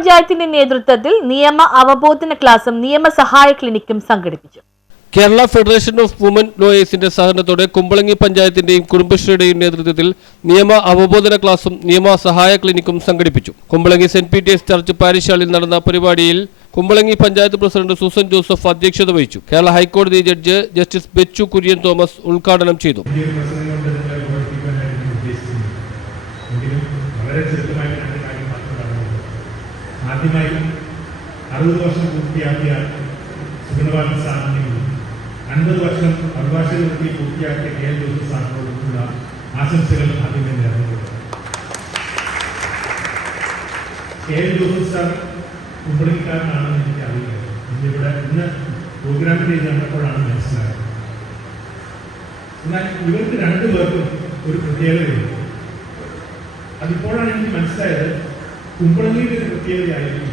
പഞ്ചായത്തിന്റെ നേതൃത്വത്തിൽ നിയമ അവബോധന ക്ലാസും നിയമസഹായ ക്ലിനിക്കും സംഘടിപ്പിച്ചു. കേരള ഫെഡറേഷൻ ഓഫ് വുമൻ ലോയേഴ്സിന്റെ സഹകരണത്തോടെ കുമ്പളങ്ങി പഞ്ചായത്തിന്റെയും കുടുംബശ്രീയുടെയും നേതൃത്വത്തിൽ നിയമ അവബോധന ക്ലാസും നിയമസഹായ ക്ലിനിക്കും സംഘടിപ്പിച്ചു. കുമ്പളങ്ങി സെന്റ് പീറ്റേഴ്സ് ചർച്ച് പാരിഷ് ഹാളിൽ നടന്ന പരിപാടിയിൽ Kumbalangi panchayat president Susan Joseph അധ്യക്ഷത വഹിച്ചു. കേരള ഹൈക്കോടതി judge justice Bechu Kurian Thomas ഉദ്ഘാടനം ചെയ്തു. ആദ്യമായി 60 വർഷം പൂർത്തിയാക്കിയ സുഗണവാദ സാറിനും 50 വർഷം അഭിഭാഷക വൃത്തി പൂർത്തിയാക്കിയ കെ. ജോസഫ് സാറിനോടുള്ള ആശംസകൾ ആദ്യമേ നേർന്നുകൊള്ളുന്നു. കെ. ജോസഫ് സാർ കുമ്പളങ്ങിക്കാരനാണെന്ന് എനിക്ക് അറിയില്ല. ഇന്ന് പ്രോഗ്രാമിൽ കണ്ടപ്പോഴാണ് മനസ്സിലായത്. എന്നാൽ ഇവർക്ക് രണ്ടുപേർക്കും ഒരു പ്രത്യേകതയുണ്ട്. അതിപ്പോഴാണ് എനിക്ക് മനസ്സിലായത്. കുമ്പളങ്ങിയുടെ ഒരു പ്രത്യേകതയായിരുന്നു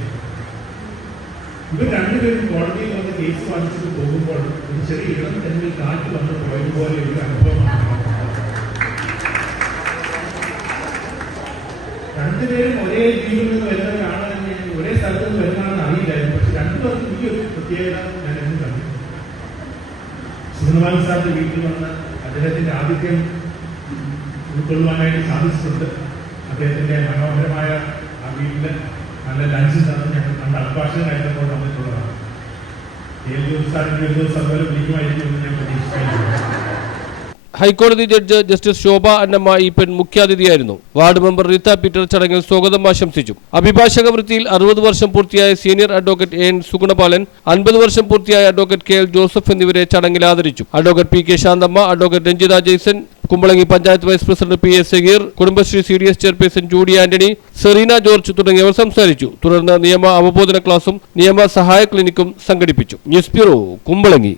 ഇവർ രണ്ടുപേരും കോടതിയിൽ വന്ന് കേസ് വാദിച്ചിട്ട് പോകുമ്പോൾ ഒരു ചെറിയ ഇളം തന്നെ കാറ്റ് വന്ന് പോയതുപോലെ ഒരു അനുഭവമാണ്. രണ്ടുപേരും ഒരേ ദ്വീപിൽ നിന്ന് വരുന്നവരാണ്, ഒരേ സ്ഥലത്ത് നിന്ന് വരുന്നതാണെന്ന് അറിയില്ലായിരുന്നു. പക്ഷെ രണ്ടുപേർക്കും ഈ ഒരു പ്രത്യേകത ഞാൻ എന്നും കണ്ടു. സുഗണവാദ സാറിന്റെ വീട്ടിൽ വന്ന് അദ്ദേഹത്തിന്റെ ആതിഥ്യം ഉൾക്കൊള്ളുവാനായിട്ട് സാധിച്ചിട്ടുണ്ട്. അദ്ദേഹത്തിന്റെ മനോഹരമായ ആ വീട്ടില് നല്ല ലഞ്ച് തന്ന് ഞങ്ങൾ കണ്ട അഭിഭാഷകനായിരുന്നപ്പോൾ വന്നിട്ടുള്ളതാണ്. അതുപോലെ വിളിക്കുമായിരിക്കും ഞാൻ പ്രതീക്ഷിക്കുന്നു. ഹൈക്കോടതി ജഡ്ജ് ജസ്റ്റിസ് ശോഭ അന്നമ്മ ഈപ്പൻ മുഖ്യാതിഥിയായിരുന്നു. വാർഡ് മെമ്പർ റീത്ത പീറ്റർ ചടങ്ങിൽ സ്വാഗതം ആശംസിച്ചു. അഭിഭാഷക വൃത്തിയിൽ 60 വർഷം പൂർത്തിയായ സീനിയർ അഡ്വക്കേറ്റ് എൻ സുഗുണപാലൻ, 50 വർഷം പൂർത്തിയായ അഡ്വക്കേറ്റ് കെ. എൽ. ജോസഫ് എന്നിവരെ ചടങ്ങിൽ ആദരിച്ചു. Advocate P. K. Shanthamma, advocate Ranjitha Jaison, Kumbalangi panchayat vice president P. S. Sageer, Kudumbashree CDS chairperson Judy Antony, Serena George തുടങ്ങിയവർ സംസാരിച്ചു. തുടർന്ന് നിയമ അവബോധന ക്ലാസും നിയമസഹായ ക്ലിനിക്കും സംഘടിപ്പിച്ചു. News bureau, Kumbalangi.